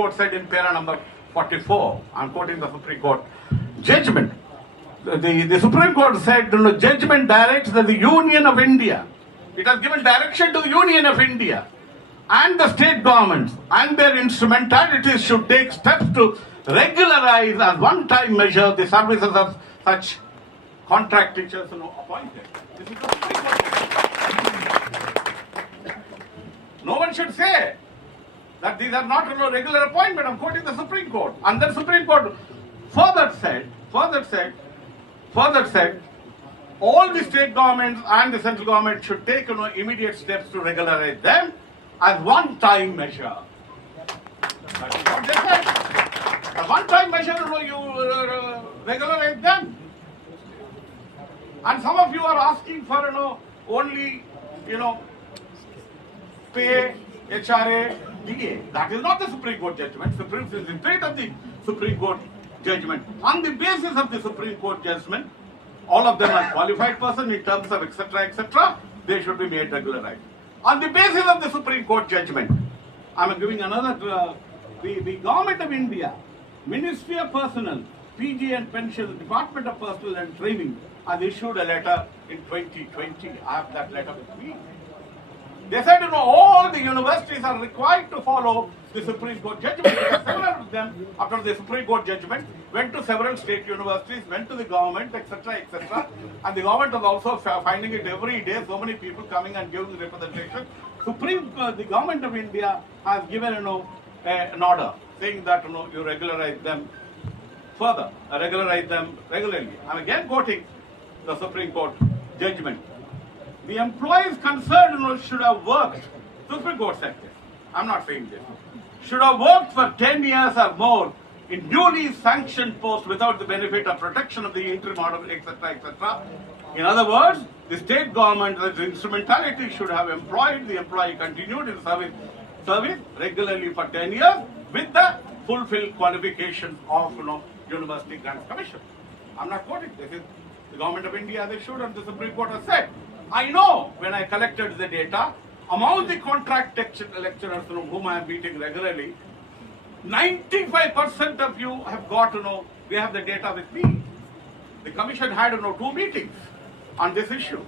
Court said in para number 44, I'm quoting the Supreme Court judgment. The Supreme Court said, judgment directs that the Union of India, it has given direction to the Union of India and the state governments and their instrumentalities should take steps to regularize as one-time measure the services of such contract teachers appointed. This is the Supreme Court. No one should say that these are not regular appointment. I'm quoting the Supreme Court. And the Supreme Court further said, all the state governments and the central government should take immediate steps to regularize them as one-time measure. That is what they said. A one-time measure, you regularize them. And some of you are asking for only pay, HRA, DA. That is not the Supreme Court judgment. Supreme is the straight of the Supreme Court judgment. On the basis of the Supreme Court judgment, all of them are qualified person in terms of etc. They should be made regularized. On the basis of the Supreme Court judgment, I am giving another. The Government of India, Ministry of Personnel, PG and Pensions, Department of Personnel and Training has issued a letter in 2020. I have that letter with me. They said, all the universities are required to follow the Supreme Court judgment. Several of them, after the Supreme Court judgment, went to several state universities, went to the government, etc. And the government was also finding it every day, so many people coming and giving representation. The Government of India has given, an order saying that, you regularize them further, regularize them regularly. I'm again quoting the Supreme Court judgment. The employees concerned should have worked, Supreme Court said this, I'm not saying this, should have worked for 10 years or more in duly sanctioned posts without the benefit or protection of the interim order, etc. In other words, the state government, as instrumentality, should have employed the employee continued in service regularly for 10 years with the fulfilled qualifications of University Grants Commission. I'm not quoting, this is the Government of India, they should, and the Supreme Court has said. I know when I collected the data, among the contract lecturers whom I am meeting regularly, 95% of you have got, we have the data with me. The commission had, 2 meetings on this issue.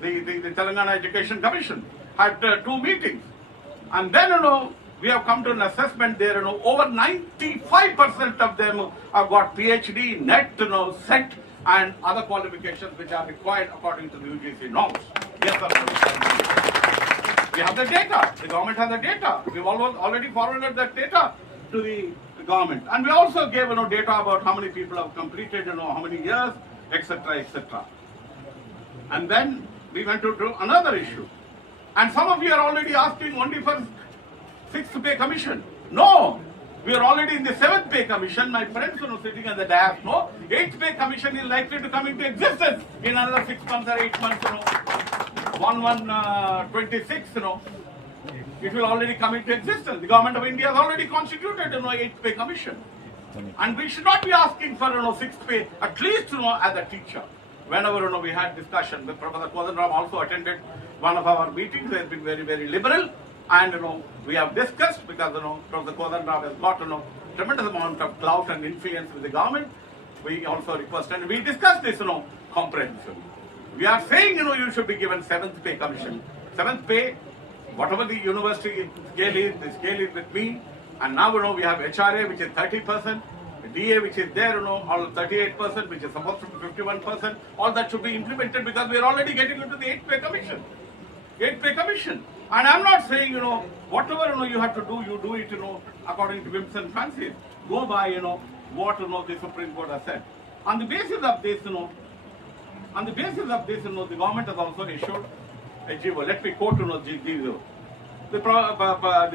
The Telangana Education Commission had 2 meetings. And then, we have come to an assessment there, over 95% of them have got PhD, NET, SET, and other qualifications which are required according to the UGC norms. Yes, sir. We have the data. The government has the data. We've already forwarded that data to the government. And we also gave data about how many people have completed, how many years, etc. And then we went to do another issue. And some of you are already asking only for 6th pay commission. No. We are already in the 7th pay commission. My friends sitting at the dais know 8th pay commission is likely to come into existence in another 6 months or 8 months. 1/1/26. It will already come into existence. The Government of India has already constituted 8th pay commission, and we should not be asking for 6th pay at least as a teacher. Whenever we had discussion with Professor Kodanram, also attended one of our meetings. He has been very, very liberal. And we have discussed, because Professor Kodanram has got tremendous amount of clout and influence with the government. We also requested, and we discussed this comprehensively. We are saying you should be given 7th pay commission. 7th pay, whatever the university scale is, the scale is with me. And now we have HRA, which is 30%, DA, which is there, all 38%, which is supposed to be 51%. All that should be implemented because we are already getting into the 8th pay commission. 8th pay commission. And I'm not saying, whatever, you have to do, you do it, according to whims and fancies. Go by, what, the Supreme Court has said. On the basis of this, the government has also issued a GO. Let me quote, GO. The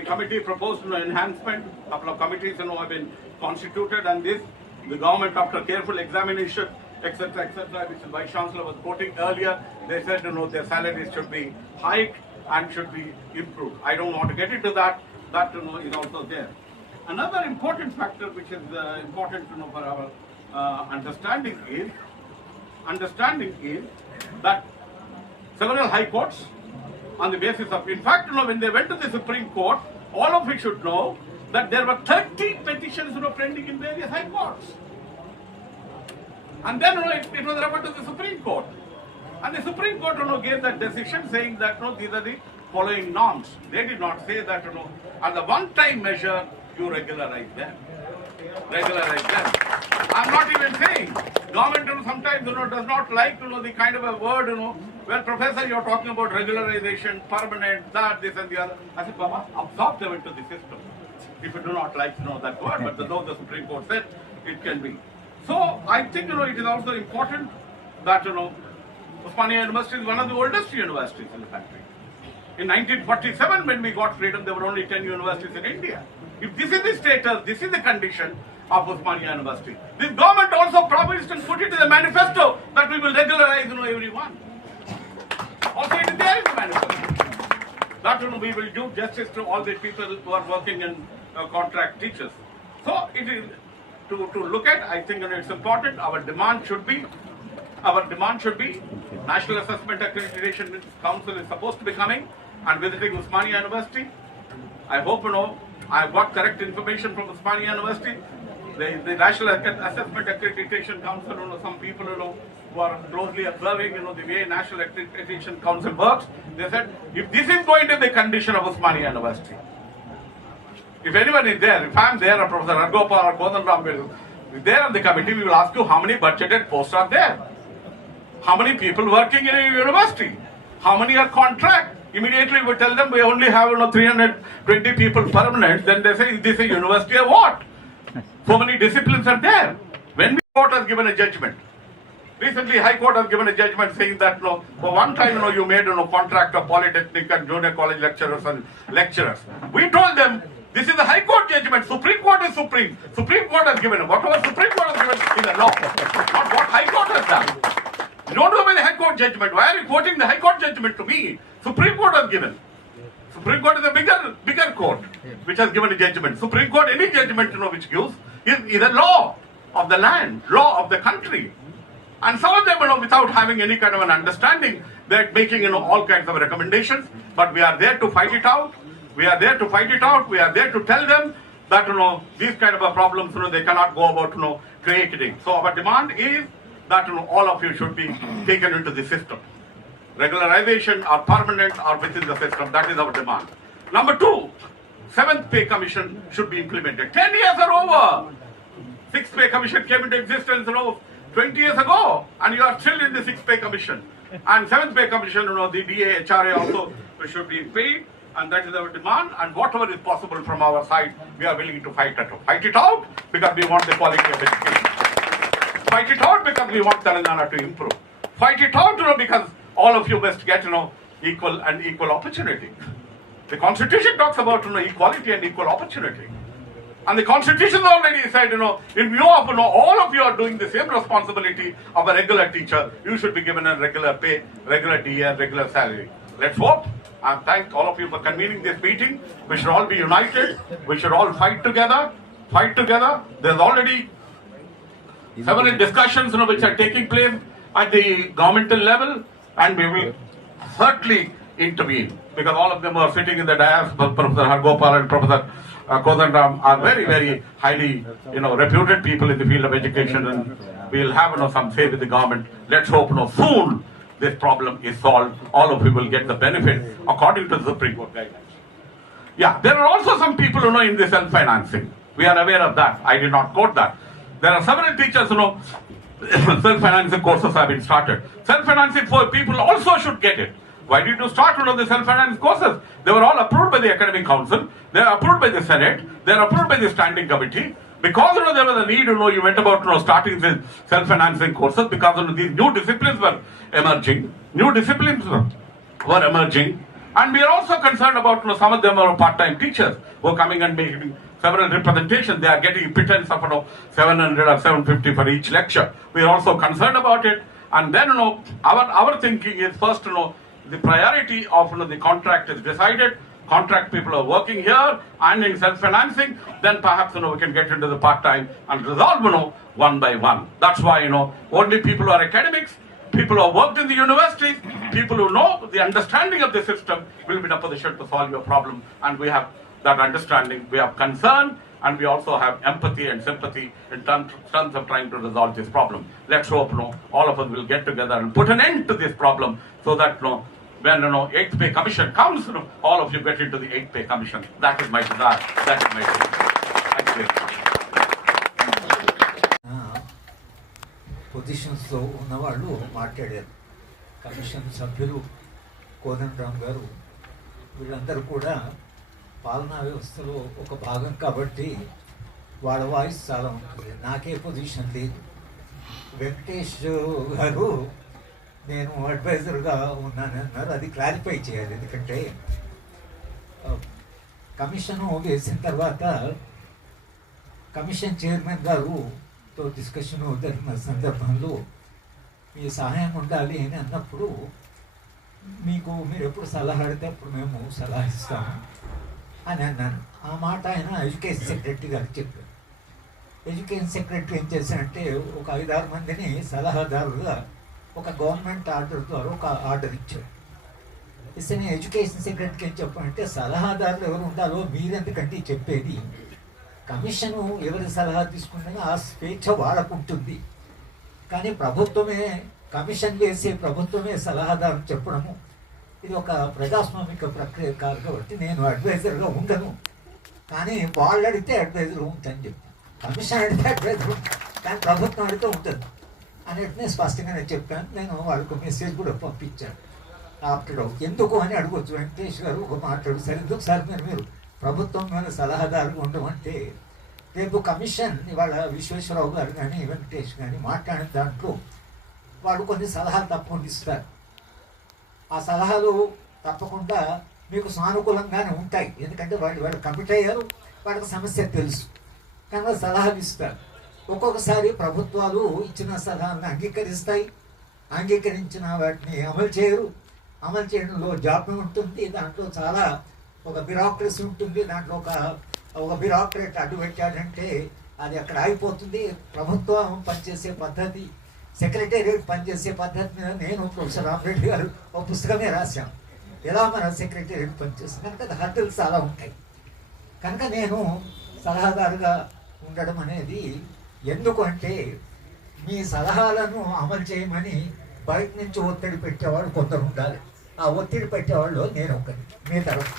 committee proposed, enhancement. A couple of committees, have been constituted, and this, the government, after careful examination, etc., which the Vice Chancellor was quoting earlier, they said, their salaries should be hiked and should be improved. I don't want to get into that. That is also there. Another important factor which is important for our understanding is that several high courts, on the basis of, in fact, when they went to the Supreme Court, all of you should know that there were 30 petitions pending in various high courts. And then it was referred to the Supreme Court. And the Supreme Court gave that decision saying that these are the following norms. They did not say that as a one-time measure you regularize them. Regularize them. I'm not even saying government sometimes does not like the kind of a word well, professor, you're talking about regularization, permanent, that, this and the other. I said, Baba, absorb them into the system. If you do not like that word, but though the Supreme Court said it can be. So I think it is also important that Osmania University is one of the oldest universities in the country. In 1947, when we got freedom, there were only 10 universities in India. If this is the status, this is the condition of Osmania University. This government also promised and put it in the manifesto that we will regularize everyone. Also, it is there in the manifesto that we will do justice to all the people who are working in contract teachers. So it is to look at. I think it's important. Our demand should be National Assessment Accreditation Council is supposed to be coming and visiting Osmania University. I hope I have got correct information from Osmania University. The National Assessment Accreditation Council, some people who are closely observing the way National Accreditation Council works, they said if this is going to be the condition of Osmania University, if anyone is there, if I am there or Professor Hargopal or Kodanram will be there on the committee, we will ask you how many budgeted posts are there. How many people working in a university? How many are contract? Immediately we tell them we only have 320 people permanent. Then they say, is this a university or what? So many disciplines are there. When the court has given a judgment, recently High Court has given a judgment saying that for one time you made contract of polytechnic and junior college lecturers and lecturers. We told them this is the High Court judgment. Supreme Court is supreme. Supreme Court has given whatever Supreme Court has given is a law, not what High Court has done. You don't know about the High Court judgment. Why are you quoting the High Court judgment to me? Supreme Court has given. Supreme Court is a bigger court which has given a judgment. Supreme Court, any judgment which gives is a law of the land, law of the country. And some of them, without having any kind of an understanding, they're making all kinds of recommendations. But we are there to fight it out. We are there to fight it out. We are there to tell them that these kind of problems they cannot go about creating. So our demand is that all of you should be taken into the system. Regularization or permanent or within the system, that is our demand. Number 2, 7th Pay Commission should be implemented. 10 years are over. 6th Pay Commission came into existence 20 years ago, and you are still in the 6th Pay Commission. And 7th Pay Commission, the DA, HRA also should be paid, and that is our demand. And whatever is possible from our side, we are willing to fight it out because we want the quality of education. Fight it out because we want Telangana to improve. Fight it out because all of you must get equal opportunity. The Constitution talks about equality and equal opportunity. And the Constitution already said, in view of all of you are doing the same responsibility of a regular teacher, you should be given a regular pay, regular DA, regular salary. Let's hope. I thank all of you for convening this meeting. We should all be united. We should all fight together. Fight together. There's already several discussions which are taking place at the governmental level, and we will certainly intervene because all of them are sitting in the dais. Professor Hargopal and Professor Kodanram are very, very highly reputed people in the field of education, and we will have some say with the government. Let's hope soon this problem is solved. All of you will get the benefit according to the Supreme Court guidelines. Yeah, there are also some people in the self-financing. We are aware of that. I did not quote that. There are several teachers, self-financing courses have been started. Self-financing for people also should get it. Why did you start the self-finance courses? They were all approved by the Academic Council. They are approved by the Senate. They are approved by the Standing Committee. Because there was a need, you went about starting the self-financing courses because these new disciplines were emerging. And we are also concerned about some of them are part-time teachers who are coming and making several representations. They are getting pittance of 700 or 750 for each lecture. We are also concerned about it. And then our thinking is first the priority of the contract is decided. Contract people are working here and in self-financing. Then perhaps we can get into the part-time and resolve one by one. That's why only people who are academics, people who have worked in the universities, people who know the understanding of the system will be in a position to solve your problem. And we have that understanding. We have concern and we also have empathy and sympathy in terms of trying to resolve this problem. Let's hope all of us will get together and put an end to this problem so that when 8th pay commission comes, all of you get into the 8th pay commission. That is my desire. That is my desire. Thank you. పొజిషన్స్లో ఉన్నవాళ్ళు మాట్లాడారు. Commission సభ్యులు కోదండరామ్ గారు వీళ్ళందరూ కూడా పాలనా వ్యవస్థలో ఒక భాగం కాబట్టి వాళ్ళ వాయిస్ చాలా ఉంటుంది. నాకే పొజిషన్ లేదు. వెంకటేష్ గారు నేను అడ్వైజర్గా ఉన్నాను అన్నారు. అది క్లారిఫై చేయాలి. ఎందుకంటే కమిషను వేసిన తర్వాత కమిషన్ చైర్మన్ గారుతో డిస్కషన్ జరిగిన సందర్భంలో మీ సహాయం ఉండాలి అని అన్నప్పుడు మీరు ఎప్పుడు సలహా అడిగితే అప్పుడు మేము సలహా ఇస్తాము అని అన్నాను. ఆ మాట ఆయన ఎడ్యుకేషన్ సెక్రటరీ గారికి చెప్పారు. ఎడ్యుకేషన్ సెక్రటరీ ఏం చేశారంటే ఒక 5-6 మందిని సలహాదారులుగా ఒక గవర్నమెంట్ ఆర్డర్ ద్వారా ఒక ఆర్డర్ ఇచ్చారు. ఇస్తే నేను ఎడ్యుకేషన్ సెక్రటరీకి ఏం చెప్పానంటే సలహాదారులు ఎవరు ఉండాలో మీరెందుకంటే చెప్పేది, కమిషను ఎవరి సలహా తీసుకుంటే ఆ స్వేచ్ఛ వాడకుంటుంది, కానీ ప్రభుత్వమే కమిషన్ వేసి ప్రభుత్వమే సలహాదారు చెప్పడము ఇది ఒక ప్రజాస్వామిక ప్రక్రియ కాదు కాబట్టి నేను అడ్వైజర్గా ఉండను, కానీ వాళ్ళు అడిగితే అడ్వైజర్ ఉంటుందని చెప్పి కమిషన్ అడిగితే అడ్వైజర్ కానీ ప్రభుత్వం అడిగితే ఉంటుంది అన్నిటినీ స్పష్టంగానే చెప్పాను. నేను వాళ్ళకు మెసేజ్ కూడా పంపించాను. ఆఫ్టర్ ఎందుకు అని అడగొచ్చు. వెంకటేష్ గారు ఒక మాట్లాడు సరే ఎందుకు సార్ మీరు ప్రభుత్వం మీద సలహాదారుగా ఉండమంటే రేపు కమిషన్ ఇవాళ విశ్వేశ్వరరావు గారు కానీ వెంకటేష్ కానీ మాట్లాడిన దాంట్లో వాళ్ళు కొన్ని సలహాలు తప్పకుండా ఇస్తారు. ఆ సలహాలు తప్పకుండా మీకు సానుకూలంగానే ఉంటాయి. ఎందుకంటే వాళ్ళు కమిట్ అయ్యారు, వాళ్ళకి సమస్య తెలుసు కనుక సలహాలు ఇస్తారు. ఒక్కొక్కసారి ప్రభుత్వాలు ఇచ్చిన సలహాలను అంగీకరిస్తాయి, అంగీకరించిన వాటిని అమలు చేయరు. అమలు చేయడంలో జాప్యం ఉంటుంది, దాంట్లో చాలా ఒక బ్యూరోక్రసీ ఉంటుంది. దాంట్లో ఒక బ్యూరోక్రేట్ అడ్డు పెట్టాడంటే అది అక్కడ ఆగిపోతుంది. ప్రభుత్వం పనిచేసే పద్ధతి, సెక్రటేరియట్ పనిచేసే పద్ధతి మీద నేను ప్రొఫెసర్ రామరెడ్డి గారు ఒక పుస్తకమే రాశాను, ఎలా మన సెక్రటేరియట్ పనిచేస్తుంది. కనుక అది హద్దులు చాలా ఉంటాయి. కనుక నేను సలహాదారుగా ఉండడం అనేది ఎందుకు అంటే మీ సలహాలను అమలు చేయమని బయట నుంచి ఒత్తిడి పెట్టేవాడు కొందరు ఉండాలి. ఆ ఒత్తిడి పెట్టేవాళ్ళు నేను ఒకటి మీ తరఫు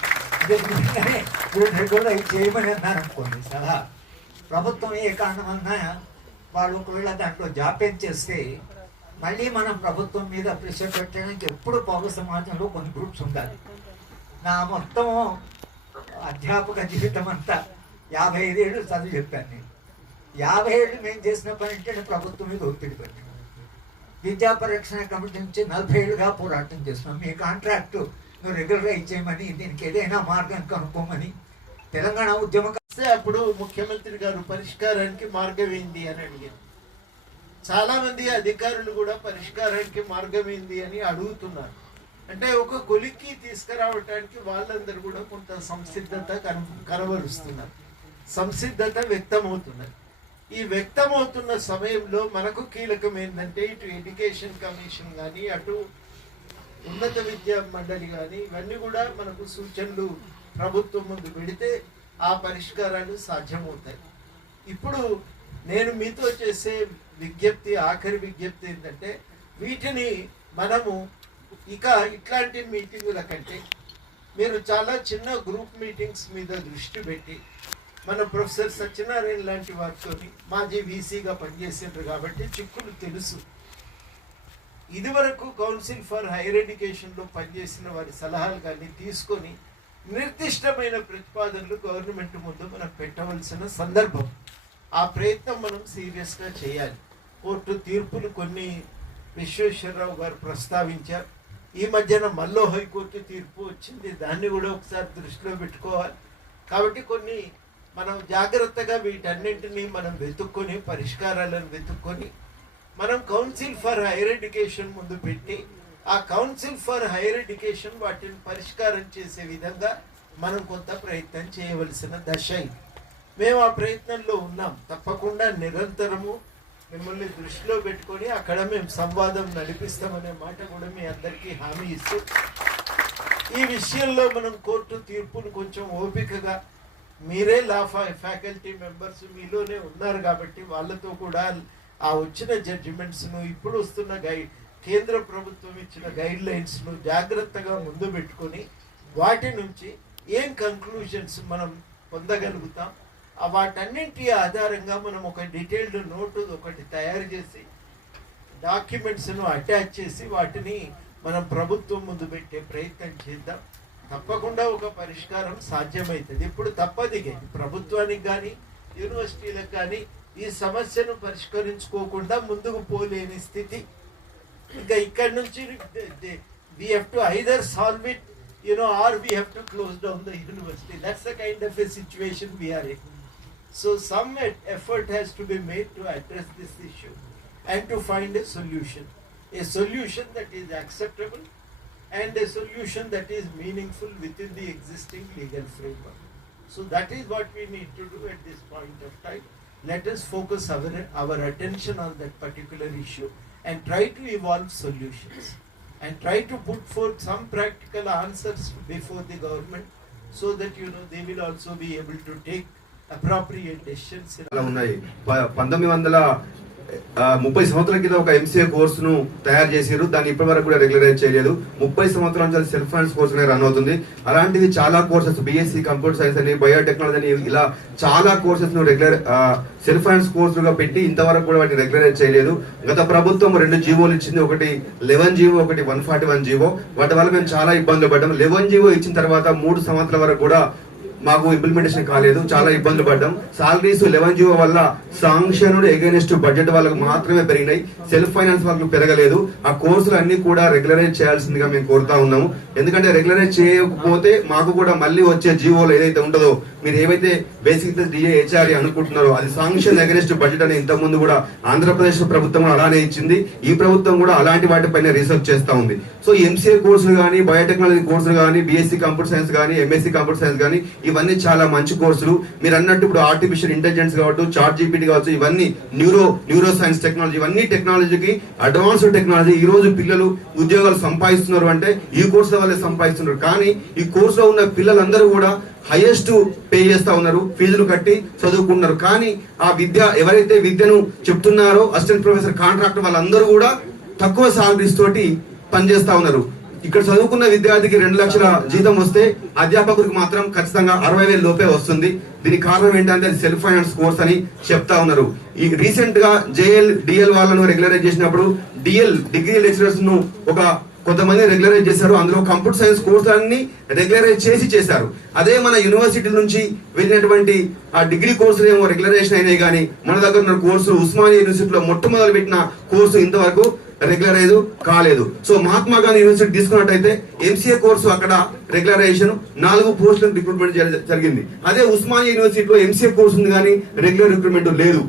కూడా చేయమని అన్నారు అనుకోండి సలహా. ప్రభుత్వం ఏ కారణం అన్నా వాళ్ళు ఒకవేళ దాంట్లో జాప్యం చేస్తే మళ్ళీ మనం ప్రభుత్వం మీద ప్రెషర్ పెట్టడానికి ఎప్పుడు పౌర సమాజంలో కొన్ని గ్రూప్స్ ఉండాలి. నా మొత్తం అధ్యాపక జీవితం అంతా 55 ఏళ్ళు చదువు చెప్పాను. నేను 50 ఏళ్ళు మేము చేసిన పని అంటే ప్రభుత్వం మీద ఒత్తిడి పెట్టాం. విద్యా పరిరక్షణ కమిటీ నుంచి 40 ఏళ్ళుగా పోరాటం చేస్తున్నాం. మీ కాంట్రాక్టు నువ్వు రెగ్యులర్గా ఇచ్చేయమని, దీనికి ఏదైనా మార్గం కనుక్కోమని తెలంగాణ ఉద్యమం అప్పుడు ముఖ్యమంత్రి గారు పరిష్కారానికి మార్గం ఏంది అని అడిగారు. చాలా మంది అధికారులు కూడా పరిష్కారానికి మార్గం ఏంది అని అడుగుతున్నారు. అంటే ఒక కొలిక్కి తీసుకురావటానికి వాళ్ళందరూ కూడా కొంత సంసిద్ధత కనబరుస్తున్నారు, సంసిద్ధత వ్యక్తమవుతున్నది. ఈ వ్యక్తమవుతున్న సమయంలో మనకు కీలకం ఏంటంటే ఇటు ఎడ్యుకేషన్ కమిషన్ కానీ అటు ఉన్నత విద్యా మండలి కానీ ఇవన్నీ కూడా మనకు సూచనలు ప్రభుత్వం ముందు పెడితే ఆ పరిష్కారాలు సాధ్యమవుతాయి. ఇప్పుడు నేను మీతో చేసే విజ్ఞప్తి, ఆఖరి విజ్ఞప్తి ఏంటంటే వీటిని మనము ఇక ఇట్లాంటి మీటింగుల కంటే మీరు చాలా చిన్న గ్రూప్ మీటింగ్స్ మీద దృష్టి పెట్టి మన ప్రొఫెసర్ సత్యనారాయణ లాంటి వారితో మాజీ వీసీగా పనిచేసారు కాబట్టి చిక్కులు తెలుసు. ఇదివరకు కౌన్సిల్ ఫర్ హైయర్ ఎడ్యుకేషన్లో పనిచేసిన వారి సలహాలు కానీ తీసుకొని నిర్దిష్టమైన ప్రతిపాదనలు గవర్నమెంట్ ముందు మనం పెట్టవలసిన సందర్భం. ఆ ప్రయత్నం మనం సీరియస్గా చేయాలి. కోర్టు తీర్పులు కొన్ని విశ్వేశ్వరరావు గారు ప్రస్తావించారు. ఈ మధ్యన మల్లో హైకోర్టు తీర్పు వచ్చింది, దాన్ని కూడా ఒకసారి దృష్టిలో పెట్టుకోవాలి. కాబట్టి కొన్ని మనం జాగ్రత్తగా వీటన్నింటినీ మనం వెతుక్కొని పరిష్కారాలను వెతుక్కొని మనం కౌన్సిల్ ఫర్ హైయర్ ఎడ్యుకేషన్ ముందు పెట్టి ఆ కౌన్సిల్ ఫర్ హైయర్ ఎడ్యుకేషన్ వాటిని పరిష్కారం చేసే విధంగా మనం కొంత ప్రయత్నం చేయవలసిన దశ ఇది. మేము ఆ ప్రయత్నంలో ఉన్నాం. తప్పకుండా నిరంతరము మిమ్మల్ని దృష్టిలో పెట్టుకొని అక్కడ మేము సంవాదం నడిపిస్తామనే మాట కూడా మీ అందరికీ హామీ ఇస్తూ ఈ విషయంలో మనం కోర్టు తీర్పును కొంచెం ఓపికగా, మీరే లా ఫ్యాకల్టీ మెంబర్స్ మీలోనే ఉన్నారు కాబట్టి వాళ్ళతో కూడా ఆ వచ్చిన జడ్జిమెంట్స్ను, ఇప్పుడు వస్తున్న కేంద్ర ప్రభుత్వం ఇచ్చిన గైడ్ లైన్స్ను జాగ్రత్తగా ముందు పెట్టుకొని వాటి నుంచి ఏం కంక్లూజన్స్ మనం పొందగలుగుతాం, వాటన్నింటి ఆధారంగా మనం ఒక డీటెయిల్డ్ నోటు ఒకటి తయారు చేసి డాక్యుమెంట్స్ను అటాచ్ చేసి వాటిని మనం ప్రభుత్వం ముందు పెట్టే ప్రయత్నం చేద్దాం. తప్పకుండా ఒక పరిష్కారం సాధ్యమవుతుంది. ఇప్పుడు తప్పదిగే ప్రభుత్వానికి కానీ యూనివర్సిటీలకు కానీ ఈ సమస్యను పరిష్కరించుకోకుండా ముందుకు పోలేని స్థితి. ఇంకా ఇక్కడ నుంచి we have to either solve it, or we have to close down the university. That's the kind of a situation we are in. So some effort has to be made to address this issue and to find a solution that is acceptable and a solution that is meaningful within the existing legal framework. So that is what we need to do at this point of time. Let us focus our attention on that particular issue and try to evolve solutions and try to put forth some practical answers before the government so that they will also be able to take appropriate decisions. 1930 సంవత్సరాల కింద ఒక MCA కోర్సును తయారు చేశారు. దాన్ని ఇప్పటి వరకు కూడా రెగ్యులరైజ్ చేయలేదు. 30 సంవత్సరాల నుంచి సెల్ఫ్ ఫైనాన్స్ కోర్సు రన్ అవుతుంది. అలాంటిది చాలా కోర్సెస్, బీఎస్సీ కంప్యూటర్ సైన్స్ అని, బయోటెక్నాలజీ అని, ఇలా చాలా కోర్సెస్ ను సెల్ఫ్ ఫైనాన్స్ కోర్సులుగా పెట్టి ఇంతవరకు కూడా వాటిని రెగ్యులరైజ్ చేయలేదు. గత ప్రభుత్వం 2 జీవోలు ఇచ్చింది, ఒకటి 11 జీవో, ఒకటి 141 జీవో. వాటి వల్ల మేము చాలా ఇబ్బందులు పడ్డాం. 11 జీవో ఇచ్చిన తర్వాత 3 సంవత్సరాల వరకు కూడా మాకు ఇంప్లిమెంటేషన్ కాలేదు, చాలా ఇబ్బందులు పడ్డాం. సాలరీస్ 11 జీవో వల్ల సాంక్షన్ ఎగైనెస్ట్ బడ్జెట్ వాళ్ళకు మాత్రమే పెరిగినాయి, సెల్ఫ్ ఫైనాన్స్ వాళ్ళకు పెరగలేదు. ఆ కోర్సులు అన్ని కూడా రెగ్యులరైజ్ చేయాల్సిందిగా మేము కోరుతా ఉన్నాము. ఎందుకంటే రెగ్యులరైజ్ చేయకపోతే మాకు కూడా మళ్ళీ వచ్చే జీవోలు ఏదైతే ఉంటుందో, మీరు ఏవైతే బేసిక్ డిఏహెచ్ఆర్ఏ అనుకుంటున్నారో అది సాంక్షన్ ఎగైనెస్ట్ బడ్జెట్ అని ఇంతకు ముందు కూడా ఆంధ్రప్రదేశ్ ప్రభుత్వం అలానే ఇచ్చింది. ఈ ప్రభుత్వం కూడా అలాంటి వాటిపైన రీసెర్చ్ చేస్తా ఉంది. సో ఎంసీఏ కోర్సులు కానీ, బయోటెక్నాలజీ కోర్సులు కానీ, బీఎస్సీ కంప్యూటర్ సైన్స్ కానీ, ఎంఎస్సీ కంప్యూటర్ సైన్స్ కానీ, ఇవన్నీ చాలా మంచి కోర్సులు. మీరు అన్నట్టు ఇప్పుడు ఆర్టిఫిషియల్ ఇంటెలిజెన్స్ కావచ్చు, చాట్ జీపీటీ కావచ్చు, ఇవన్నీ న్యూరో సైన్స్ టెక్నాలజీ, ఇవన్నీ టెక్నాలజీకి అడ్వాన్స్డ్ టెక్నాలజీ. ఈ రోజు పిల్లలు ఉద్యోగాలు సంపాదిస్తున్నారు అంటే ఈ కోర్సుల వల్లే సంపాదిస్తున్నారు. కానీ ఈ కోర్సులో ఉన్న పిల్లలందరూ కూడా హైయెస్ట్ పే చేస్తా ఉన్నారు, ఫీజులు కట్టి చదువుకుంటున్నారు. కానీ ఆ ఎవరైతే విద్యను చెప్తున్నారో అసిస్టెంట్ ప్రొఫెసర్, కాంట్రాక్టర్, వాళ్ళందరూ కూడా తక్కువ సాలరీస్ తోటి పనిచేస్తా ఉన్నారు. ఇక్కడ చదువుకున్న విద్యార్థికి 2 లక్షల జీతం వస్తే అధ్యాపకుడికి మాత్రం ఖచ్చితంగా 60,000 లోపే వస్తుంది. దీనికి కారణం ఏంటంటే అది సెల్ఫ్ ఫైనాన్స్ కోర్స్ అని చెప్తా ఉన్నారు. ఈ రీసెంట్ గా డిఎల్ వాళ్ళను రెగ్యులరైజ్ చేసినప్పుడు డిగ్రీ లెక్చరర్స్ ను కొంతమంది రెగ్యులరైజ్ చేశారు. అందులో కంప్యూటర్ సైన్స్ కోర్సులన్నీ రెగ్యులరైజ్ చేశారు. అదే మన యూనివర్సిటీ నుంచి వెళ్ళినటువంటి ఆ డిగ్రీ కోర్సులు ఏమో రెగ్యులరైజేషన్ అయినాయి, కానీ మన దగ్గర ఉన్న కోర్సు ఉస్మానియా యూనివర్సిటీలో మొట్టమొదలు పెట్టిన కోర్సు ఇంతవరకు రెగ్యులరైజ్ కాలేదు. సో మహాత్మా గాంధీ యూనివర్సిటీ తీసుకున్నట్టయితే ఎంసీఏ కోర్సు అక్కడ రెగ్యులరైజేషన్ 4 పోస్టులకు రిక్రూట్మెంట్ జరిగింది. అదే ఉస్మానియా యూనివర్సిటీలో ఎంసీఏ కోర్సు ఉంది కానీ రెగ్యులర్ రిక్రూట్మెంట్ లేదు.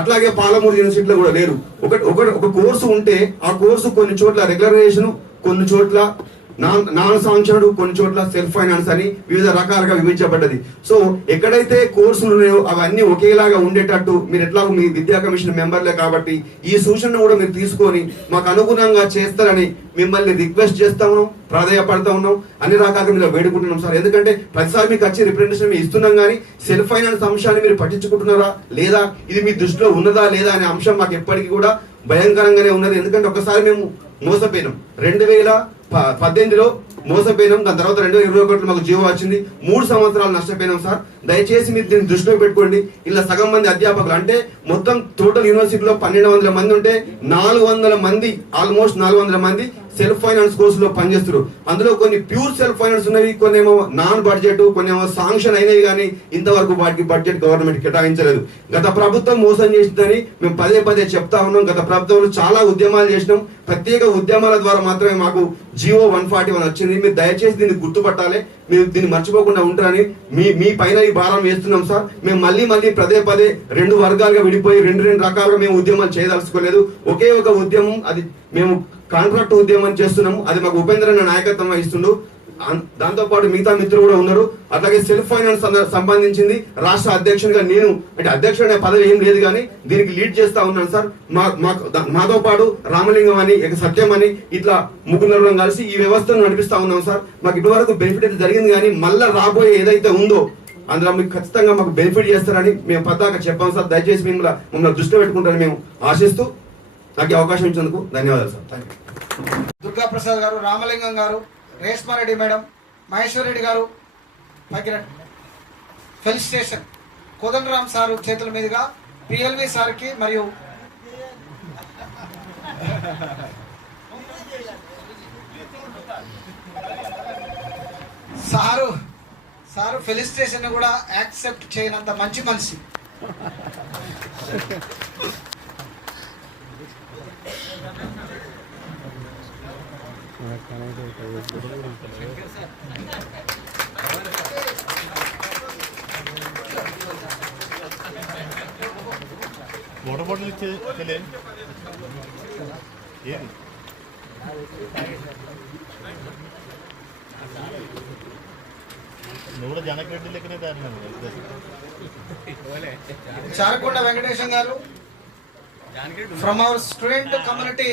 అట్లాగే పాలమూరు యూనివర్సిటీలో కూడా లేరు. ఒక కోర్సు ఉంటే ఆ కోర్సు కొన్ని చోట్ల రెగ్యులరైజేషన్, కొన్ని చోట్ల నాన్ సాంక్షన్డ్, కొన్ని చోట్ల సెల్ఫ్ ఫైనాన్స్ అని వివిధ రకాలుగా విభజించబడ్డది. సో ఎక్కడైతే కోర్సులు ఉన్నాయో అవన్నీ ఒకేలాగా ఉండేటట్టు మీరు ఎట్లా మీ విద్యా కమిషన్ మెంబర్లే కాబట్టి ఈ సూచనను కూడా మీరు తీసుకొని మాకు అనుగుణంగా చేస్తారని మిమ్మల్ని రిక్వెస్ట్ చేస్తా ఉన్నాం, ప్రాధాయపడతా ఉన్నాం, అన్ని రకాలుగా మీరు వేడుకుంటున్నాం సార్. ఎందుకంటే ప్రతిసారి మీకు వచ్చి రిప్రజెంటేషన్ ఇస్తున్నాం, కానీ సెల్ఫ్ ఫైనాన్స్ అంశాన్ని మీరు పట్టించుకుంటున్నారా లేదా, ఇది మీ దృష్టిలో ఉన్నదా లేదా అనే అంశం మాకు ఎప్పటికీ కూడా భయంకరంగానే ఉన్నది. ఎందుకంటే ఒకసారి మేము మోసపోయినాం, 2018లో మోసపోయినాం. దాని తర్వాత 2021 మాకు జీవో వచ్చింది, 3 సంవత్సరాలు నష్టపోయినాం సార్. దయచేసి మీరు దీన్ని దృష్టిలో పెట్టుకోండి. ఇలా సగం మంది అధ్యాపకులు అంటే మొత్తం టోటల్ యూనివర్సిటీలో 1200 మంది ఉంటే 400 మంది, ఆల్మోస్ట్ 400 మంది సెల్ఫ్ ఫైనాన్స్ కోర్సులో పనిచేస్తారు. అందులో కొన్ని ప్యూర్ సెల్ఫ్ ఫైనాన్స్ ఉన్నవి, కొన్ని ఏమో నాన్ బడ్జెట్, కొన్ని ఏమో శాంక్షన్ అయినవి, కానీ ఇంతవరకు వాటికి బడ్జెట్ గవర్నమెంట్ కేటాయించలేదు. గత ప్రభుత్వం మోసం చేసిందని మేము పదే చెప్తా ఉన్నాం. గత ప్రభుత్వంలో చాలా ఉద్యమాలు చేసినాం. ప్రత్యేక ఉద్యమాల ద్వారా మాత్రమే మాకు జీవో 141 వచ్చింది. మీరు దయచేసి దీన్ని గుర్తుపట్టాలి, మీరు దీన్ని మర్చిపోకుండా ఉంటారని మీ పైన ఈ భారం వేస్తున్నాం సార్. మేము మళ్ళీ పదే 2 వర్గాలుగా విడిపోయి 2 రకాలుగా మేము ఉద్యమాలు చేయదలుచుకోలేదు. ఒకే ఒక ఉద్యమం, అది మేము కాంట్రాక్ట్ ఉద్యమం చేస్తున్నాము. అది మాకు ఉపేంద్ర నాయకత్వం వహిస్తుండు. దాంతో పాటు మిగతా మిత్రులు కూడా ఉన్నారు. అట్లాగే సెల్ఫ్ ఫైనాన్స్ సంబంధించింది రాష్ట్ర అధ్యక్షునిగా నేను, అంటే అధ్యక్షుడు అనే పదవి ఏం లేదు కానీ దీనికి లీడ్ చేస్తా ఉన్నాను సార్. మాతో పాటు రామలింగం అని, సత్యం అని ఇట్లా ముగ్గురు కలిసి ఈ వ్యవస్థను నడిపిస్తా ఉన్నాం సార్. మాకు ఇప్పటి వరకు బెనిఫిట్ అయితే జరిగింది, కానీ మళ్ళీ రాబోయే ఏదైతే ఉందో అందులో మీకు ఖచ్చితంగా మాకు బెనిఫిట్ చేస్తారని మేము పద్దాక చెప్పాం సార్. దయచేసి మమ్మల్ని దృష్టిలో పెట్టుకుంటారని మేము ఆశిస్తూ నాకు అవకాశం ఇచ్చినందుకు ధన్యవాదాలు sir. Thank you. Durga Prasad గారు, రామలింగం గారు, రేష్మారెడ్డి మేడం, మహేశ్వర్ రెడ్డి గారు ఫెలిసిటేషన్. కోదండరామ్ సారు చేతుల మీదుగా పిఎల్వి సార్కి మరియు సారు ఫెలిసిటేషన్ కూడా యాక్సెప్ట్ చేయనంత మంచి మనిషి. వాటర్ బాటిల్ ఇచ్చేది ఏది నువ్వు కూడా జనకరెడ్డి లెక్కనే తయారు. Charakonda Venkatesham garu from our student community.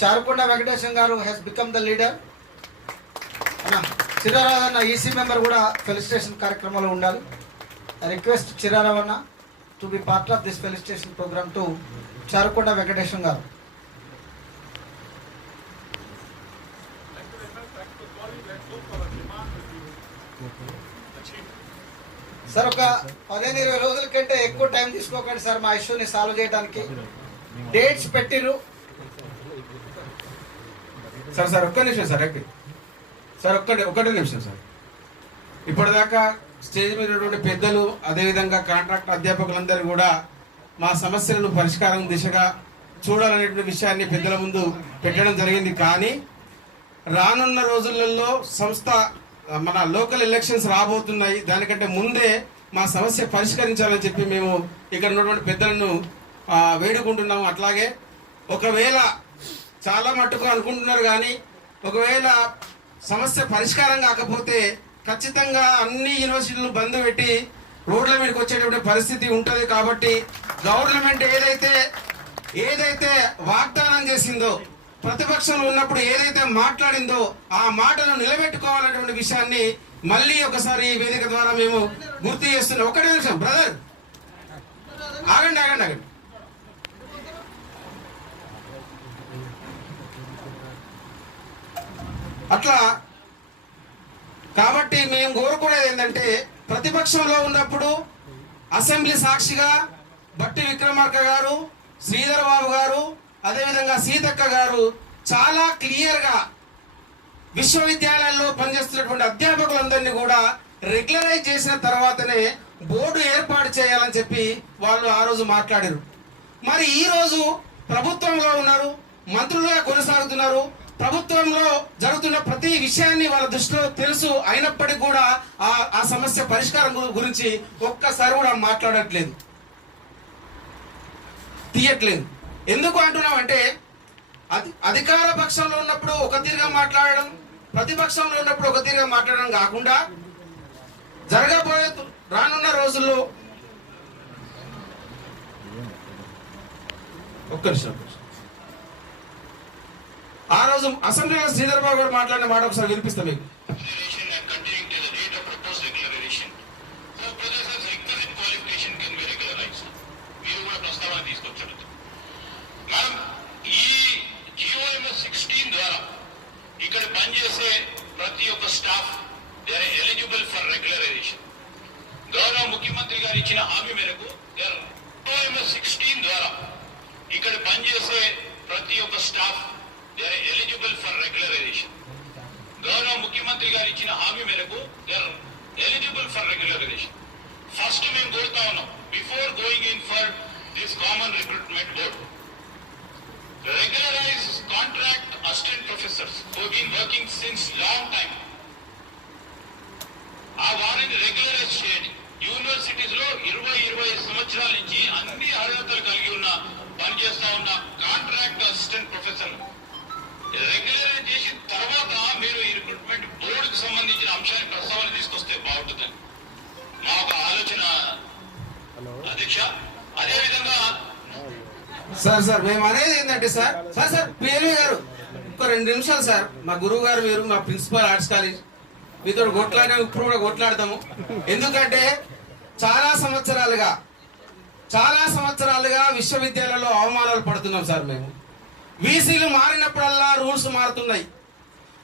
Charakonda Venkatesham garu he's become the leader. చిరారావన్న ఈసీ మెంబర్ కూడా ఫెలిసిటేషన్ కార్యక్రమంలో ఉండాలి. ఐ రిక్వెస్ట్ చిరారావన్న to be part of this felicitation programme to Charakonda Venkatesham garu. Sir ఒక 15-20 రోజుల కంటే ఎక్కువ టైం తీసుకోకండి సార్ మా ఇష్యూని సాల్వ్ చేయడానికి. డేట్స్ పెట్టిరు సార్ ఒక్క నిమిషం సార్. సార్ ఒక్కటే నిమిషం సార్. ఇప్పటిదాకా స్టేజ్ మీద ఉన్నటువంటి పెద్దలు, అదేవిధంగా కాంట్రాక్ట్ అధ్యాపకులందరూ కూడా మా సమస్యలను పరిష్కారం దిశగా చూడాలనేటువంటి విషయాన్ని పెద్దల ముందు పెట్టడం జరిగింది. కానీ రానున్న రోజులలో సంస్థ మన లోకల్ ఎలక్షన్స్ రాబోతున్నాయి, దానికంటే ముందే మా సమస్య పరిష్కరించాలని చెప్పి మేము ఇక్కడ ఉన్నటువంటి పెద్దలను వేడుకుంటున్నాము. అట్లాగే ఒకవేళ చాలా మట్టుకు అనుకుంటున్నారు, కానీ ఒకవేళ సమస్య పరిష్కారం కాకపోతే ఖచ్చితంగా అన్ని యూనివర్సిటీలు బంద్ పెట్టి రోడ్ల మీదకి వచ్చేటువంటి పరిస్థితి ఉంటుంది. కాబట్టి గవర్నమెంట్ ఏదైతే వాగ్దానం చేసిందో, ప్రతిపక్షంలో ఉన్నప్పుడు ఏదైతే మాట్లాడిందో ఆ మాటను నిలబెట్టుకోవాలనేటువంటి విషయాన్ని మళ్ళీ ఒకసారి ఈ వేదిక ద్వారా మేము గుర్తు చేస్తున్నాం. ఒకటే నిమిషం బ్రదర్, ఆగండి. అట్లా కాబట్టి మేము కోరుకునేది ఏంటంటే, ప్రతిపక్షంలో ఉన్నప్పుడు అసెంబ్లీ సాక్షిగా బట్టి విక్రమార్క గారు, శ్రీధర్ బాబు గారు, అదేవిధంగా సీతక్క గారు చాలా క్లియర్గా విశ్వవిద్యాలయాల్లో పనిచేస్తున్నటువంటి అధ్యాపకులందరినీ కూడా రెగ్యులరైజ్ చేసిన తర్వాతనే బోర్డు ఏర్పాటు చేయాలని చెప్పి వాళ్ళు ఆ రోజు మాట్లాడారు. మరి ఈ రోజు ప్రభుత్వంలో ఉన్నారు, మంత్రులుగా కొనసాగుతున్నారు, ప్రభుత్వంలో జరుగుతున్న ప్రతి విషయాన్ని వాళ్ళ దృష్టిలో తెలుసు. అయినప్పటికీ కూడా ఆ సమస్య పరిష్కారం గురించి ఒక్కసారి కూడా మాట్లాడట్లేదు, తీయట్లేదు. ఎందుకు అంటున్నామంటే, అధికార పక్షంలో ఉన్నప్పుడు ఒక తీరుగా మాట్లాడడం, ప్రతిపక్షంలో ఉన్నప్పుడు ఒక తీరుగా మాట్లాడడం కాకుండా జరగబోయే రానున్న రోజుల్లో ఒక్క నిమిషం, ఆ రోజు అసెంబ్లీలో శ్రీధర్ బాబు గారు మాట్లాడిన మాట ఒకసారి వినిపిస్తా మీకు. ఇక్కడ పనిచేసే ప్రతి ఒక్క staff they are eligible for regularisation. గౌరవ ముఖ్యమంత్రి గారు ఇచ్చిన హామీ మేరకు GOMS 16 ద్వారా ఇక్కడ పనిచేసే ప్రతి ఒక్క staff they are eligible for regularisation. గౌరవ ముఖ్యమంత్రి గారు ఇచ్చిన హామీ మేరకు they are eligible for regularisation. First మేము కోరుతా ఉన్నాం, before going in for this common recruitment board, regularize contract assistant professors who have been working since long time. ఆ వారిని రెగ్యులరైజ్ చేయండి. యూనివర్సిటీస్ లో 20-25 సంవత్సరాల నుంచి అన్ని అర్హతలు కలిగి ఉన్న పనిచేస్తా ఉన్న కాంట్రాక్ట్ అసిస్టెంట్ ప్రొఫెసర్ రెగ్యులరైజ్ చేసిన తర్వాత మీరు అధ్యక్ష. అదేవిధంగా సార్ మేము అనేది ఏంటంటే సార్ పిఎల్వి గారు ఒక 2 నిమిషాలు సార్. మా గురువు గారు మీరు, మా ప్రిన్సిపల్ ఆర్ట్స్ కాలేజ్, మీతో కొట్లాడే ఇప్పుడు కూడా కొట్లాడతాము. ఎందుకంటే చాలా సంవత్సరాలుగా విశ్వవిద్యాలయంలో అవమానాలు పడుతున్నాం సార్. మేము వీసీలు మారినప్పుడల్లా రూల్స్ మారుతున్నాయి,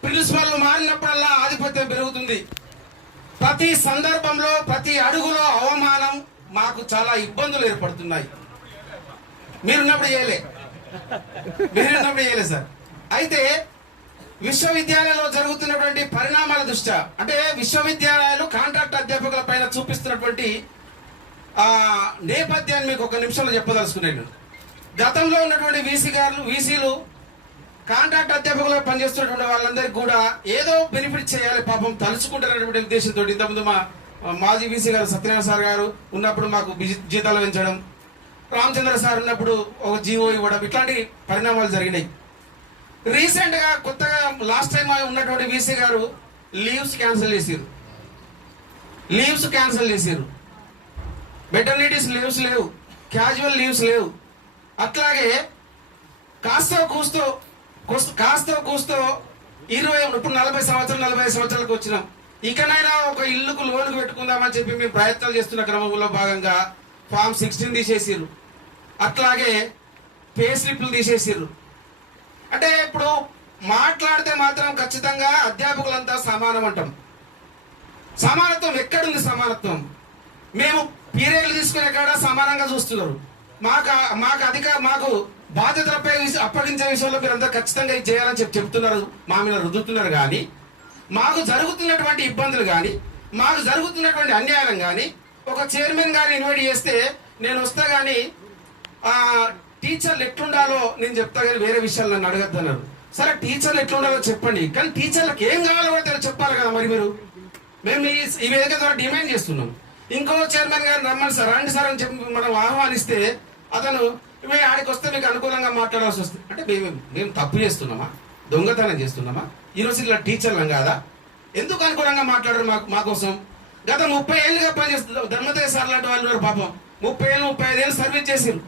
ప్రిన్సిపల్ మారినప్పుడల్లా ఆధిపత్యం పెరుగుతుంది. ప్రతి సందర్భంలో ప్రతి అడుగులో అవమానం, మాకు చాలా ఇబ్బందులు ఏర్పడుతున్నాయి. మీరున్నప్పుడు చేయలే సార్. అయితే విశ్వవిద్యాలయంలో జరుగుతున్నటువంటి పరిణామాల దృష్ట్యా, అంటే విశ్వవిద్యాలయాలు కాంట్రాక్ట్ అధ్యాపకుల పైన చూపిస్తున్నటువంటి నేపథ్యాన్ని మీకు 1 నిమిషంలో చెప్పదలుచుకున్నాను. గతంలో ఉన్నటువంటి వీసీలు కాంట్రాక్ట్ అధ్యాపకులుగా పనిచేస్తున్నటువంటి వాళ్ళందరికీ కూడా ఏదో బెనిఫిట్ చేయాలి పాపం తలుచుకుంటారనేటువంటి ఉద్దేశంతో ఇంతకుముందు మా మాజీ వీసీ గారు సత్యనారాయణ సార్ గారు ఉన్నప్పుడు మాకు జీతాలు పెంచడం, రామచంద్ర సార్ ఉన్నప్పుడు ఒక జీవో ఇవ్వడం, ఇట్లాంటి పరిణామాలు జరిగినాయి. రీసెంట్ గా కొత్తగా లాస్ట్ టైం ఉన్నటువంటి వీసీ గారు లీవ్స్ క్యాన్సిల్ చేసారు. మెటర్నిటీస్ లీవ్స్ లేవు, క్యాజువల్ లీవ్స్ లేవు. అట్లాగే కాస్తో కూస్తో 20 ఇప్పుడు 40 సంవత్సరాలకు వచ్చినాం. ఇకనైనా ఒక ఇల్లుకు లోన్కు పెట్టుకుందామని చెప్పి మేము ప్రయత్నాలు చేస్తున్న క్రమంలో భాగంగా ఫామ్ 16 తీసేసారు. అట్లాగే పే స్లిప్లు తీసేసారు. అంటే ఇప్పుడు మాట్లాడితే మాత్రం ఖచ్చితంగా అధ్యాపకులంతా సమానం అంటాం. సమానత్వం ఎక్కడుంది? సమానత్వం మేము పీరియడ్లు తీసుకునే కాడ సమానంగా చూస్తున్నారు. మాకు బాధ్యతలపై అప్పగించే విషయంలో మీరంతా ఖచ్చితంగా ఇది చేయాలని చెప్తున్నారు, మా మీద రుద్దుతున్నారు. కానీ మాకు జరుగుతున్నటువంటి ఇబ్బందులు కానీ, మాకు జరుగుతున్నటువంటి అన్యాయం కానీ, ఒక చైర్మన్ గారిని ఇన్వైట్ చేస్తే నేను వస్తా కానీ టీచర్లు ఎట్లుండాలో నేను చెప్తా కానీ వేరే విషయాలు నన్ను అడగద్దన్నారు. సరే టీచర్లు ఎట్లుండాలో చెప్పండి, కానీ టీచర్లకు ఏం కావాలో కూడా చెప్పాలి కదా. మరి మేము ఈ వేదిక ద్వారా డిమాండ్ చేస్తున్నాం. ఇంకో చైర్మన్ గారిని రమ్మని సార్, రండి సార్ అని చెప్పి మనం ఆహ్వానిస్తే అతను మేము ఆడికి వస్తే మీకు అనుకూలంగా మాట్లాడాల్సి వస్తుంది. అంటే మేము తప్పు చేస్తున్నామా, దొంగతనం చేస్తున్నామా? ఈరోజు ఇలా టీచర్లం కాదా? ఎందుకు అనుకూలంగా మాట్లాడరు మా కోసం? గత 30 ఏళ్ళుగా పనిచేస్తున్నారు ధర్మతయ్య సార్ లాంటి వాళ్ళు పాపం 30 ఏళ్ళు 35 ఏళ్ళు సర్వీస్ చేసారు.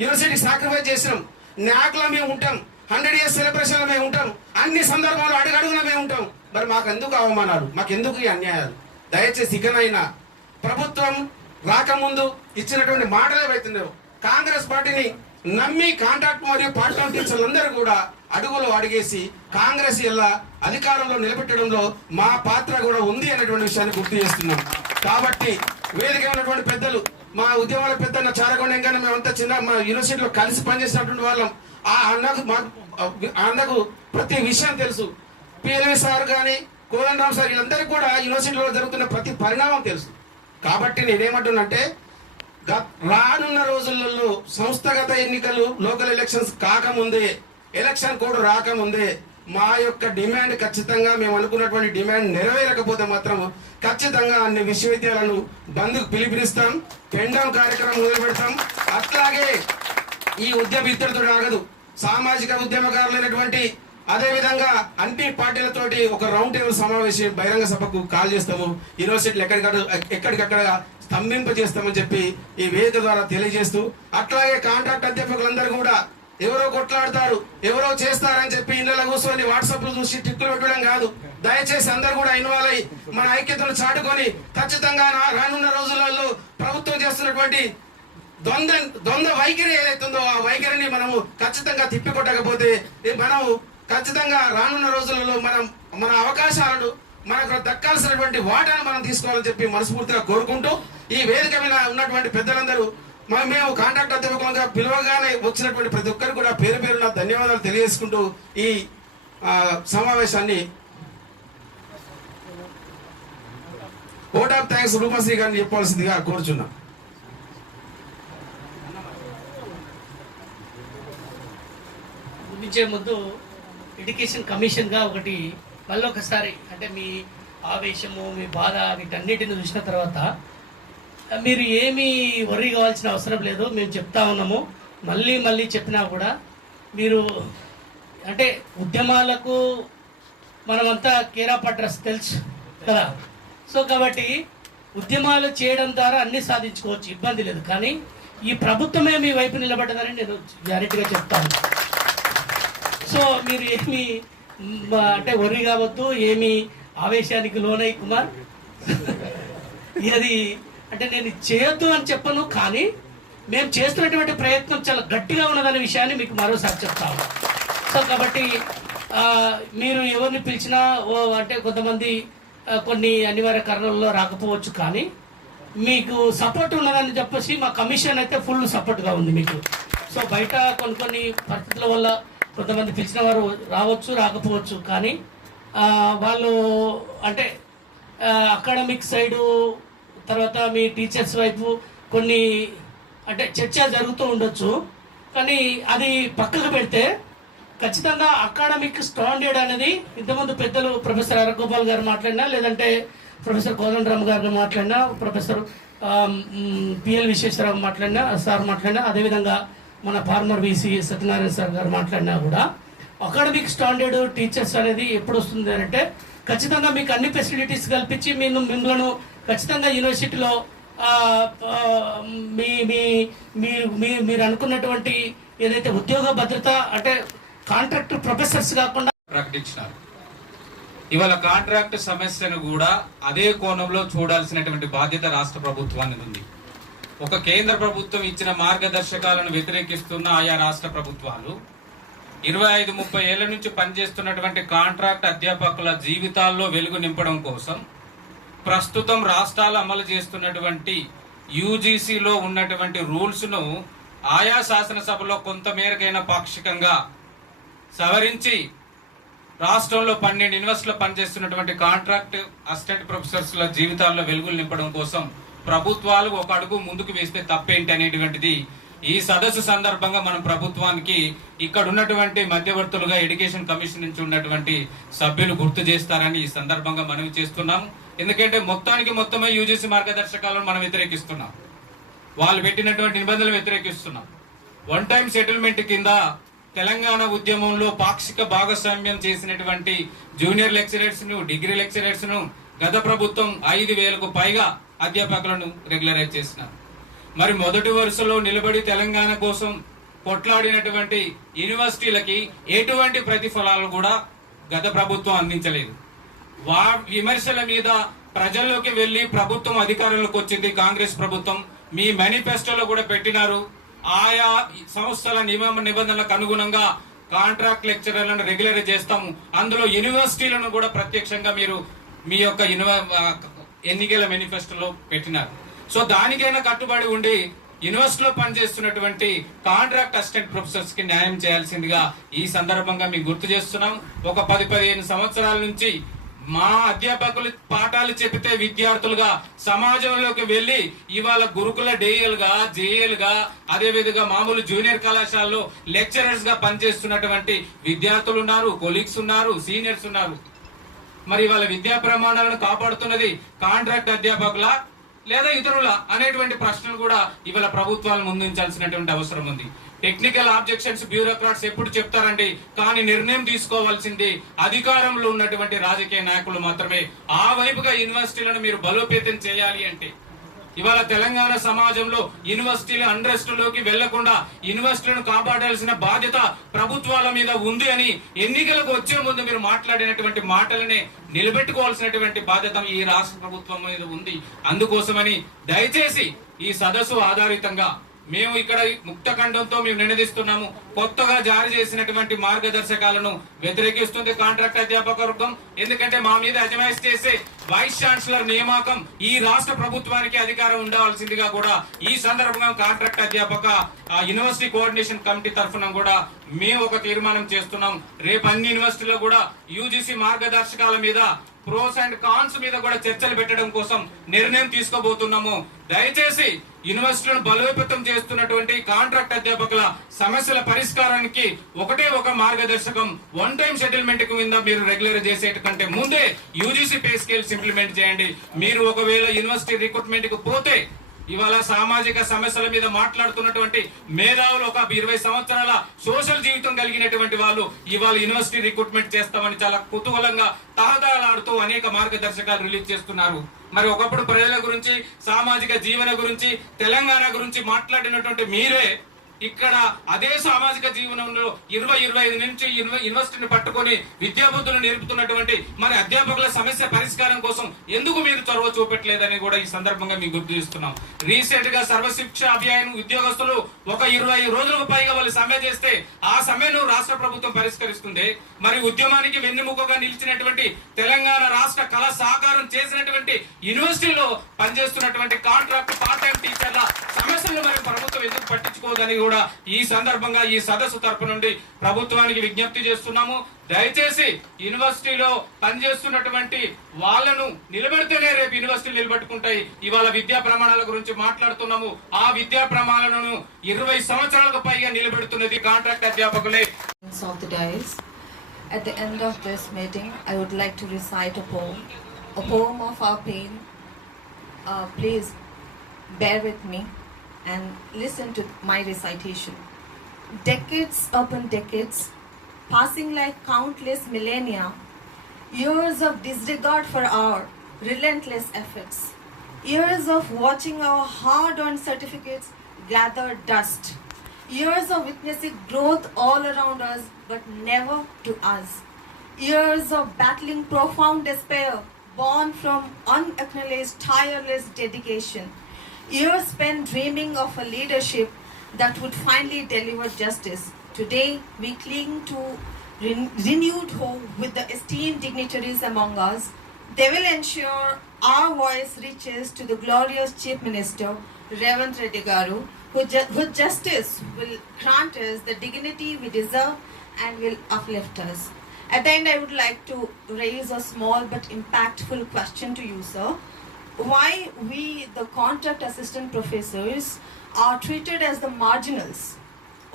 యూనివర్సిటీ సాక్రిఫైస్ చేసినాం. న్యాక్లో మేము ఉంటాం, 100 years సెలబ్రేషన్లో మేము ఉంటాం, అన్ని సందర్భాలు అడుగడుగున మేము ఉంటాం. మరి మాకు ఎందుకు అవమానాలు, మాకెందుకు ఈ అన్యాయాలు? దయచేసి ఇకనైనా ప్రభుత్వం రాకముందు ఇచ్చినటువంటి మాటలు ఏవైతున్నాయో కాంగ్రెస్ పార్టీని నమ్మి కాంట్రాక్ట్ మరియు పార్ట్ టైం టీచర్లందరూ కూడా అడుగులో అడిగేసి కాంగ్రెస్ ఇలా అధికారంలో నిలబెట్టడంలో మా పాత్ర కూడా ఉంది అనేటువంటి విషయాన్ని గుర్తు చేస్తున్నాం. కాబట్టి వేదిక ఉన్నటువంటి పెద్దలు, మా ఉద్యమాల పెద్ద చారకొండ ఇంకా మేమంతా చిన్న మా యూనివర్సిటీలో కలిసి పనిచేసినటువంటి వాళ్ళం. ఆ అన్నకు ప్రతి విషయం తెలుసు. పిఎల్వి సార్ కానీ కోదండరామ్ సార్ వీళ్ళందరికీ కూడా యూనివర్సిటీలో జరుగుతున్న ప్రతి పరిణామం తెలుసు. కాబట్టి నేనేమంటున్నంటే రానున్న రోజులలో సంస్థగత ఎన్నికలు, లోకల్ ఎలక్షన్స్ కాకముందే, ఎలక్షన్ కోడ్ రాకముందే మా యొక్క డిమాండ్ ఖచ్చితంగా మేము అనుకున్నటువంటి డిమాండ్ నెరవేరకపోతే మాత్రం ఖచ్చితంగా అన్ని విశ్వవిద్యాలయాలను బంద్కు పిలుపునిస్తాం, పెండౌన్ కార్యక్రమం మొదలు పెడతాం. అట్లాగే ఈ ఉద్యమం ఇద్దరితో ఆగదు. సామాజిక ఉద్యమకారులైనటువంటి అదేవిధంగా అన్ని పార్టీలతోటి ఒక రౌండ్ టేబుల్ సమావేశం బహిరంగ సభకు కాల్ చేస్తాము. యూనివర్సిటీలు ఎక్కడికక్కడ స్తంభింపజేస్తామని చెప్పి ఈ వేదిక ద్వారా తెలియజేస్తూ, అట్లాగే కాంట్రాక్ట్ అధ్యాపకులందరూ కూడా ఎవరో కొట్లాడతారు, ఎవరో చేస్తారని చెప్పి ఇళ్ళలో కూర్చొని వాట్సాప్ లో చూసి టిక్కులు పెట్టడం కాదు. దయచేసి అందరు కూడా ఇన్వాల్వ్ అయ్యి మన ఐక్యతను చాటుకొని ఖచ్చితంగా రానున్న రోజులలో ప్రభుత్వం చేస్తున్నటువంటి ద్వంద్వ వైఖరి ఏదైతుందో ఆ వైఖరిని మనము ఖచ్చితంగా తిప్పికొట్టకపోతే మనం ఖచ్చితంగా రానున్న రోజులలో మన అవకాశాలను, మనకు దక్కాల్సినటువంటి వాటాను మనం తీసుకోవాలని చెప్పి మనస్ఫూర్తిగా కోరుకుంటూ, ఈ వేదిక మీద ఉన్నటువంటి పెద్దలందరూ మేము కాంట్రాక్ట్ అధ్యాపకులుగా పిలవగానే వచ్చినటువంటి ప్రతి ఒక్కరు కూడా పేరు పేరున ధన్యవాదాలు తెలియజేసుకుంటూ ఈ సమావేశాన్ని ఓట్ ఆఫ్ థ్యాంక్స్ రూపశ్రీ గారిని చెప్పాల్సిందిగా కోరుచున్నాం. ముగించే ముందు ఎడ్యుకేషన్ కమిషన్గా ఒకటి మళ్ళొకసారి, అంటే మీ ఆవేశము, మీ బాధ, వీటన్నిటిని చూసిన తర్వాత మీరు ఏమీ వర్రీ కావాల్సిన అవసరం లేదు. మేము చెప్తా ఉన్నాము, మళ్ళీ చెప్పినా కూడా మీరు అంటే ఉద్యమాలకు మనమంతా కేర్ ఆఫ్ అడ్రస్ తెలుసు కదా. సో కాబట్టి ఉద్యమాలు చేయడం ద్వారా అన్ని సాధించుకోవచ్చు, ఇబ్బంది లేదు. కానీ ఈ ప్రభుత్వమే మీ వైపు నిలబడ్డదని నేను గ్యారెంటీగా చెప్తాను. సో మీరు ఏమి అంటే worry కావద్దు, ఏమి ఆవేశానికి లోనై కుమార్. అది అంటే నేను చేయొద్దు అని చెప్పను, కానీ మేము చేస్తున్నటువంటి ప్రయత్నం చాలా గట్టిగా ఉన్నదనే విషయాన్ని మీకు మరోసారి చెప్తాము. సో కాబట్టి మీరు ఎవరిని పిలిచినా అంటే కొంతమంది కొన్ని అనివార్య కారణాలలో రాకపోవచ్చు, కానీ మీకు సపోర్ట్ ఉన్నదని చెప్పేసి మా కమిషన్ అయితే ఫుల్ సపోర్ట్గా ఉంది మీకు. సో బయట కొన్ని పరిస్థితుల వల్ల కొంతమంది పిలిచిన వారు రావచ్చు రాకపోవచ్చు, కానీ వాళ్ళు అంటే అకాడమిక్ సైడు తర్వాత మీ టీచర్స్ వైపు కొన్ని అంటే చర్చ జరుగుతూ ఉండొచ్చు. కానీ అది పక్కకు పెడితే ఖచ్చితంగా అకాడమిక్ స్టాండర్డ్ అనేది ఇంతకుముందు పెద్దలు ప్రొఫెసర్ అరగోపాల్ గారు మాట్లాడినా, లేదంటే ప్రొఫెసర్ కోదండరామ్ గారు మాట్లాడినా, ప్రొఫెసర్ పిఎల్ విశ్వేశ్వరరావు మాట్లాడినా, సార్ మాట్లాడినా, అదేవిధంగా మన ఫార్మర్ విసి సత్యనారాయణ సార్ గారు మాట్లాడినా కూడా అకాడమిక్ స్టాండర్డ్ టీచర్స్ అనేది ఎప్పుడు వస్తుంది అంటే ఖచ్చితంగా మీకు అన్ని ఫెసిలిటీస్ కల్పించి మిమ్మల్ని ఖచ్చితంగా యూనివర్సిటీలో మీరు అనుకున్నటువంటి ఏదైతే ఉద్యోగ భద్రత అంటే కాంట్రాక్ట్ ప్రొఫెసర్స్ కాకుండా ప్రకటించినారు. ఇవాళ కాంట్రాక్ట్ సమస్యను కూడా అదే కోణంలో చూడాల్సినటువంటి బాధ్యత రాష్ట్ర ప్రభుత్వానికి ఉంది. ఒక కేంద్ర ప్రభుత్వం ఇచ్చిన మార్గదర్శకాలను వ్యతిరేకిస్తున్న ఆయా రాష్ట్ర ప్రభుత్వాలు 25-30 ఏళ్ల నుంచి పనిచేస్తున్నటువంటి కాంట్రాక్ట్ అధ్యాపకుల జీవితాల్లో వెలుగు నింపడం కోసం ప్రస్తుతం రాష్ట్రాలు అమలు చేస్తున్నటువంటి యూజీసీలో ఉన్నటువంటి రూల్స్ ను ఆయా శాసనసభలో కొంత మేరకైనా పాక్షికంగా సవరించి రాష్ట్రంలో 12 యూనివర్సిటీలో పనిచేస్తున్నటువంటి కాంట్రాక్ట్ అసిస్టెంట్ ప్రొఫెసర్స్ల జీవితాల్లో వెలుగులు నింపడం కోసం ప్రభుత్వాలు ఒక అడుగు ముందుకు వేస్తే తప్పేంటి అనేటువంటిది ఈ సదస్సు సందర్భంగా మనం ప్రభుత్వానికి ఇక్కడ ఉన్నటువంటి మధ్యవర్తులుగా ఎడ్యుకేషన్ కమిషన్ నుంచి ఉన్నటువంటి సభ్యులు గుర్తు చేస్తారని ఈ సందర్భంగా మనవి చేస్తున్నాం. ఎందుకంటే మొత్తమే యూజీసీ మార్గదర్శకాలను మనం వ్యతిరేకిస్తున్నాం, వాళ్ళు పెట్టినటువంటి నిబంధనలు వ్యతిరేకిస్తున్నాం. వన్ టైం సెటిల్మెంట్ కింద తెలంగాణ ఉద్యమంలో పాక్షిక భాగస్వామ్యం చేసినటువంటి జూనియర్ లెక్చరర్స్ ను, డిగ్రీ లెక్చరర్స్ ను గత ప్రభుత్వం 5,000కు పైగా అధ్యాపకులను రెగ్యులరైజ్ చేసినారు. మరి మొదటి వరుసలో నిలబడి తెలంగాణ కోసం కొట్లాడినటువంటి యూనివర్సిటీలకి ఎటువంటి ప్రతిఫలాలు కూడా గత ప్రభుత్వం అందించలేదు. విమర్శల మీద ప్రజల్లోకి వెళ్లి ప్రభుత్వం అధికారంలోకి వచ్చింది కాంగ్రెస్ ప్రభుత్వం. మీ మేనిఫెస్టోలో కూడా పెట్టినారు, ఆయా సంస్థల నిబంధనలకు అనుగుణంగా కాంట్రాక్ట్ లెక్చరర్లను రెగ్యులరైజ్ చేస్తాము. అందులో యూనివర్సిటీలను కూడా ప్రత్యక్షంగా మీరు మీ యొక్క ఎన్నికల మేనిఫెస్టోలో పెట్టినారు. సో దానికైనా కట్టుబడి ఉండి యూనివర్సిటీలో పనిచేస్తున్నటువంటి కాంట్రాక్ట్ అసిస్టెంట్ ప్రొఫెసర్స్ కి న్యాయం చేయాల్సిందిగా ఈ సందర్భంగా మీకు గుర్తు చేస్తున్నాం. ఒక 10-15 సంవత్సరాల నుంచి మా అధ్యాపకులు పాఠాలు చెబితే విద్యార్థులుగా సమాజంలోకి వెళ్లి ఇవాళ గురుకుల డేఎల్గా, జేఎల్గా, అదే విధంగా మామూలు జూనియర్ కళాశాలలో లెక్చరర్స్ గా పనిచేస్తున్నటువంటి విద్యార్థులు ఉన్నారు, కొలీగ్స్ ఉన్నారు, సీనియర్స్ ఉన్నారు. మరి ఇవాళ విద్యా ప్రమాణాలను కాపాడుతున్నది కాంట్రాక్ట్ అధ్యాపకుల లేదా ఇతరుల అనేటువంటి ప్రశ్నలు కూడా ఇవాళ ప్రభుత్వాలు ముందుంచాల్సినటువంటి అవసరం ఉంది. టెక్నికల్ ఆబ్జెక్షన్స్ బ్యూరోక్రాట్స్ ఎప్పుడు చెప్తారండి, కానీ నిర్ణయం తీసుకోవాల్సింది అధికారంలో ఉన్నటువంటి రాజకీయ నాయకులు మాత్రమే. ఆ వైపుగా యూనివర్సిటీలను మీరు బలోపేతం చేయాలి అంటే ఇవాళ తెలంగాణ సమాజంలో యూనివర్సిటీల అన్రెస్ట్ లోకి వెళ్లకుండా యూనివర్సిటీలను కాపాడాల్సిన బాధ్యత ప్రభుత్వాల మీద ఉంది అని ఎన్నికలకు వచ్చే ముందు మీరు మాట్లాడినటువంటి మాటలనే నిలబెట్టుకోవాల్సినటువంటి బాధ్యత ఈ రాష్ట్ర ప్రభుత్వం మీద ఉంది. అందుకోసమని దయచేసి ఈ సదస్సు ఆధారితంగా మేము ఇక్కడ ముక్తఖండంతో మేము నినదిస్తున్నాము. కొత్తగా జారీ చేసినటువంటి మార్గదర్శకాలను వ్యతిరేకిస్తుంది కాంట్రాక్ట్ అధ్యాపక వర్గం. ఎందుకంటే మా మీద అజమాయిష్ చేసే వైస్ ఛాన్సలర్ నియామకం ఈ రాష్ట్ర ప్రభుత్వానికి అధికారం ఉండవలసిందిగా కూడా ఈ సందర్భంగా కాంట్రాక్ట్ అధ్యాపక యూనివర్సిటీ కోఆర్డినేషన్ కమిటీ తరఫున కూడా మేము ఒక తీర్మానం చేస్తున్నాం. రేపు అన్ని యూనివర్సిటీలో కూడా యూజీసీ మార్గదర్శకాల మీద ప్రోస్ అండ్ కాన్స్ మీద కూడా చర్చలు పెట్టడం కోసం నిర్ణయం తీసుకోబోతున్నాము. దయచేసి యూనివర్సిటీలను బలోపేతం చేస్తున్నటువంటి కాంట్రాక్ట్ అధ్యాపకుల సమస్యల పరిష్కారానికి ఒకటే ఒక మార్గదర్శకం, వన్ టైం సెటిల్మెంట్ కింద మీరు రెగ్యులర్ చేసేట కంటే ముందే యూజీసీ పే స్కేల్స్ ఇంప్లిమెంట్ చేయండి. మీరు ఒకవేళ యూనివర్సిటీ రిక్రూట్మెంట్ కు పోతే ఇవాళ సామాజిక సమస్యల మీద మాట్లాడుతున్నటువంటి మేధావులు ఒక 20 సంవత్సరాల సోషల్ జీవితం కలిగినటువంటి వాళ్ళు ఇవాళ యూనివర్సిటీ రిక్రూట్మెంట్ చేస్తామని చాలా కుతూహలంగా తహతహలాడుతూ అనేక మార్గదర్శకాలు రిలీజ్ చేస్తున్నారు. మరి ఒకప్పుడు ప్రజల గురించి, సామాజిక జీవన గురించి, తెలంగాణ గురించి మాట్లాడినటువంటి మీరే ఇక్కడ అదే సామాజిక జీవనంలో 20-25 నుంచి యూనివర్సిటీని పట్టుకొని విద్యాబుద్ధులు నేర్పుతున్నటువంటి మరి అధ్యాపకుల సమస్య పరిష్కారం కోసం ఎందుకు మీరు చొరవ చూపెట్టలేదని కూడా ఈ సందర్భంగా మీకు గుర్తు చేస్తున్నాం. రీసెంట్ గా సర్వశిక్ష అభియాన్ ఉద్యోగస్తులు ఒక 20 రోజులకు పైగా వాళ్ళు సమ్మె చేస్తే ఆ సమ్మెను రాష్ట్ర ప్రభుత్వం పరిష్కరిస్తుంది. మరి ఉద్యమానికి వెన్నెముకగా నిలిచినటువంటి తెలంగాణ రాష్ట్ర కళ సాకారం చేసినటువంటి యూనివర్సిటీలో పనిచేస్తున్నటువంటి కాంట్రాక్ట్ పార్ట్ టైం టీచర్ల సమస్యలను మరి ప్రభుత్వం ఎందుకు పట్టించుకోదని కూడా ఈ సందర్భంగా ఈ సదస్సు తరపు నుండి ప్రభుత్వానికి విజ్ఞప్తి చేస్తున్నాము. దయచేసి యూనివర్సిటీలో పనిచేస్తున్నటువంటి వాళ్ళను నిలబెడితేనే రేపు యూనివర్సిటీలు నిలబెట్టుకుంటాయి. ఇవాళ విద్యా ప్రమాణాల గురించి మాట్లాడుతున్నాము. ఆ విద్యా ప్రమాణాలను 20 సంవత్సరాలకు పైగా నిలబెడుతున్నది contract అధ్యాపకులే. Of the dais. At the end of this meeting, I would like to recite a poem of our pain. Please bear with me and listen to my recitation. Decades upon decades, passing like countless millennia, years of disregard for our relentless efforts, years of watching our hard-earned certificates gather dust, years of witnessing growth all around us but never to us, years of battling profound despair born from unacknowledged tireless dedication, years spent dreaming of a leadership that would finally deliver justice. Today, we cling to renewed hope with the esteemed dignitaries among us. They will ensure our voice reaches to the glorious Chief Minister, Revanth Reddy Garu, whose justice will grant us the dignity we deserve and will uplift us. At the end, I would like to raise a small but impactful question to you, sir. Why we, the contract assistant professors, are treated as the marginals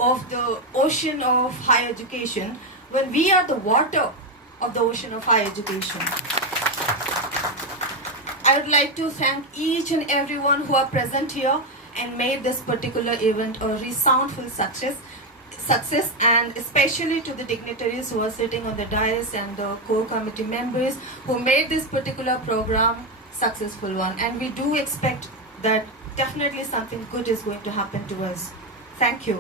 of the ocean of higher education when we are the water of the ocean of higher education. I would like to thank each and everyone who are present here and made this particular event a resoundful success, and especially to the dignitaries who are sitting on the dais and the core committee members who made this particular program successful one. And we do expect that definitely something good is going to happen to us. Thank you.